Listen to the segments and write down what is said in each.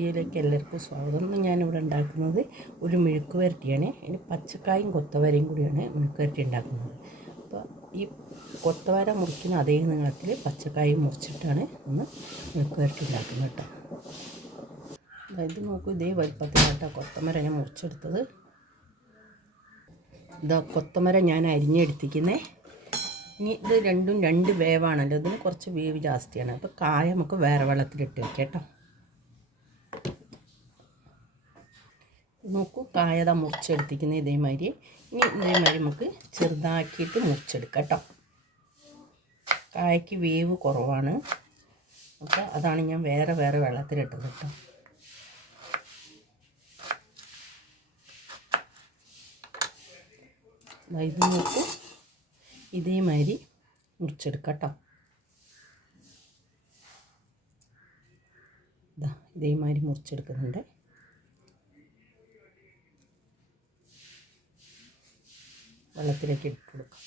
വീഡിയോയിലേക്ക് എല്ലാവർക്കും സ്വാഗതം. ഞാനിവിടെ ഉണ്ടാക്കുന്നത് ഒരു മെഴുക്ക് വരട്ടിയാണ്. അതിന് പച്ചക്കായും കൊത്തവരയും കൂടിയാണ് മെഴുക്ക് വരട്ടി ഉണ്ടാക്കുന്നത്. അപ്പോൾ ഈ കൊത്തവര മുറിക്കുന്ന അതേ നീളത്തിൽ പച്ചക്കായും മുറിച്ചിട്ടാണ് ഒന്ന് മെഴുക്ക് വരട്ടി ഉണ്ടാക്കുന്നത് കേട്ടോ. അതായത് നോക്കൂ ഇതേ വലുപ്പത്തിലാട്ടോ കൊത്തമര ഞാൻ മുറിച്ചെടുത്തത്. ഇതാ കൊത്തമര ഞാൻ അരിഞ്ഞെടുത്തിക്കുന്നേ ഇനി ഇത് രണ്ടും രണ്ട് വേവാണല്ലോ. ഇതിന് കുറച്ച് വേവ് ജാസ്തിയാണ്. അപ്പോൾ കായ നമുക്ക് വേറെ വെള്ളത്തിലിട്ട് വെക്കാം കേട്ടോ. നോക്കൂ കായത മുറിച്ചെടുത്തിരിക്കുന്ന ഇതേമാതിരി. ഇനി ഇതേമാതിരി നമുക്ക് ചെറുതാക്കിയിട്ട് മുറിച്ചെടുക്കാം കേട്ടോ. കായക്ക് വേവ് കുറവാണ്. അപ്പോൾ അതാണ് ഞാൻ വേറെ വേറെ വെള്ളത്തിലിട്ടത് കേട്ടോ. ഇത് നോക്കൂ. ഇതേമാതിരി മുറിച്ചെടുക്കാം കേട്ടോ. ഇതാ ഇതേമാതിരി മുറിച്ചെടുക്കുന്നുണ്ട്. വെള്ളത്തിലേക്ക് ഇട്ട് കൊടുക്കാം.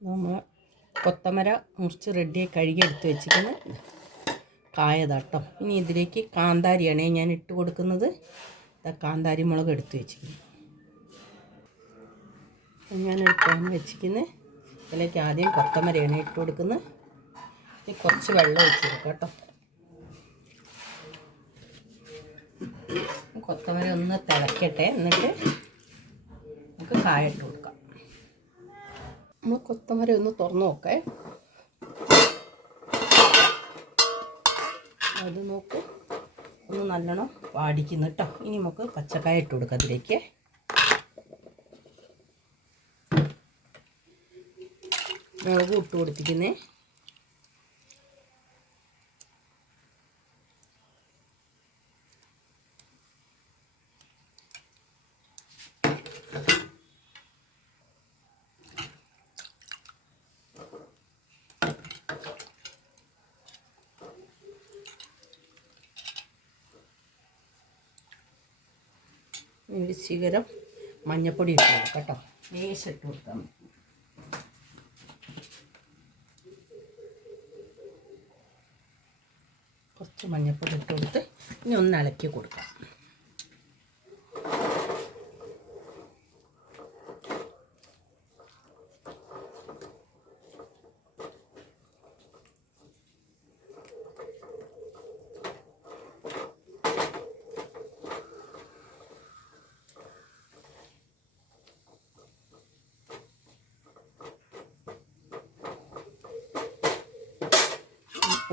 നമ്മൾ കൊത്തമര മുറിച്ച് റെഡിയായി കഴുകി എടുത്ത് വെച്ചിരിക്കുന്ന കായതാട്ടോ. ഇനി ഇതിലേക്ക് കാന്താരിയാണ് ഞാൻ ഇട്ട് കൊടുക്കുന്നത്. കാന്താരി മുളക് എടുത്ത് വെച്ചിരിക്കുന്നു. ഞാൻ പാൻ വെച്ചിരിക്കുന്നത് ഇതിലേക്ക് ആദ്യം കൊത്തമരയാണ് ഇട്ട് കൊടുക്കുന്നത്. ഇനി കുറച്ച് വെള്ളം ഒഴിച്ച് കൊടുക്കാം കേട്ടോ. കൊത്തമര ഒന്ന് തിളക്കട്ടെ. എന്നിട്ട് നമുക്ക് കായിട്ട് കൊടുക്കാം. നമ്മൾ കൊത്തമര ഒന്ന് തുറന്ന് നോക്കേ. അത് നോക്ക് ഒന്ന് നല്ലോണം വാടിക്കുന്നു കേട്ടോ ഇനി നമുക്ക് പച്ചക്കായ ഇട്ട് കൊടുക്കാം അതിലേക്ക്. മുളക് ഇട്ട് കൊടുത്തിരിക്കുന്നേ. ഒരു മഞ്ഞപ്പൊടി ഇട്ട് കൊടുക്കാം കേട്ടോ. ലേശം ഇട്ട് കൊടുക്കാം കുറച്ച് മഞ്ഞപ്പൊടി ഇട്ട് കൊടുത്ത് ഇനി ഒന്ന് ഇളക്കി കൊടുക്കാം.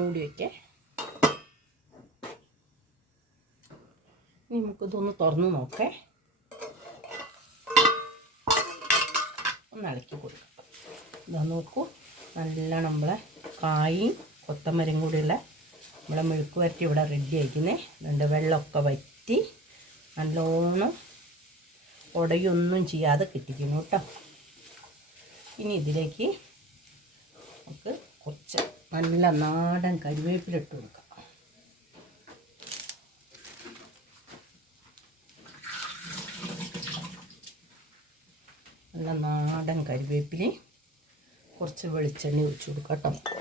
മൂടി വയ്ക്കേ ഇനി നമുക്കിതൊന്ന് തുറന്ന് നോക്കേ. ഒന്ന് ഇളക്കി കൊടുക്കാം. ഇതാ നോക്കൂ നല്ല നമ്മളെ കായും കൊത്തമരം കൂടിയുള്ള നമ്മളെ മെഴുക്ക് വരട്ടി ഇവിടെ റെഡി ആയിരിക്കുന്നേ രണ്ട് വെള്ളമൊക്കെ വറ്റി നല്ലോണം ഉടയൊന്നും ചെയ്യാതെ കിട്ടിക്കുന്നു കേട്ടോ. ഇനി ഇതിലേക്ക് നമുക്ക് കുറച്ച് നല്ല നാടൻ കരിവേപ്പിലിട്ട് കൊടുക്കാം. നല്ല നാടൻ കരിവേപ്പില കുറച്ച് വെളിച്ചെണ്ണ ഒഴിച്ചു കൊടുക്കാം കേട്ടോ.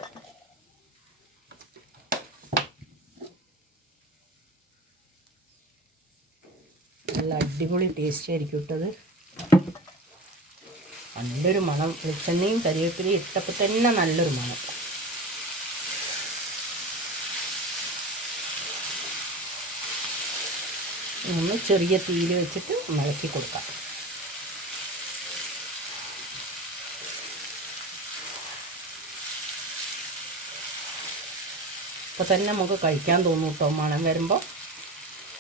നല്ല അടിപൊളി ടേസ്റ്റ് ആയിരിക്കും ഇട്ടത്. നല്ലൊരു മണം വെളിച്ചെണ്ണയും കരിവേപ്പിലയും ഇട്ടപ്പോൾ തന്നെ നല്ലൊരു മണം. ഒന്ന് ചെറിയ തീയിൽ വെച്ചിട്ട് ഇളക്കി കൊടുക്കാം. അപ്പോൾ തന്നെ നമുക്ക് കഴിക്കാൻ തോന്നും കേട്ടോ മണം വരുമ്പോൾ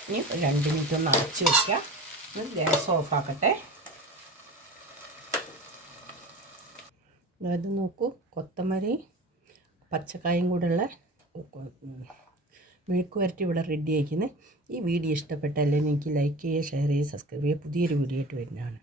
ഇനി രണ്ട് മിനിറ്റ് ഒന്ന് അടച്ച് വയ്ക്കാം ഇനി ഗ്യാസ് ഓഫാക്കട്ടെ അതായത് നോക്കൂ കൊത്തമരി പച്ചക്കായും കൂടെയുള്ള മെഴുക്ക് വരട്ടി ഇവിടെ റെഡി ആയിരിക്കുന്നത് ഈ വീഡിയോ ഇഷ്ടപ്പെട്ടാൽ എനിക്ക് ലൈക്ക് ചെയ്യുക ഷെയർ ചെയ്യുക സബ്സ്ക്രൈബ് ചെയ്യുക. പുതിയൊരു വീഡിയോ ആയിട്ട് വരുന്നതാണ്.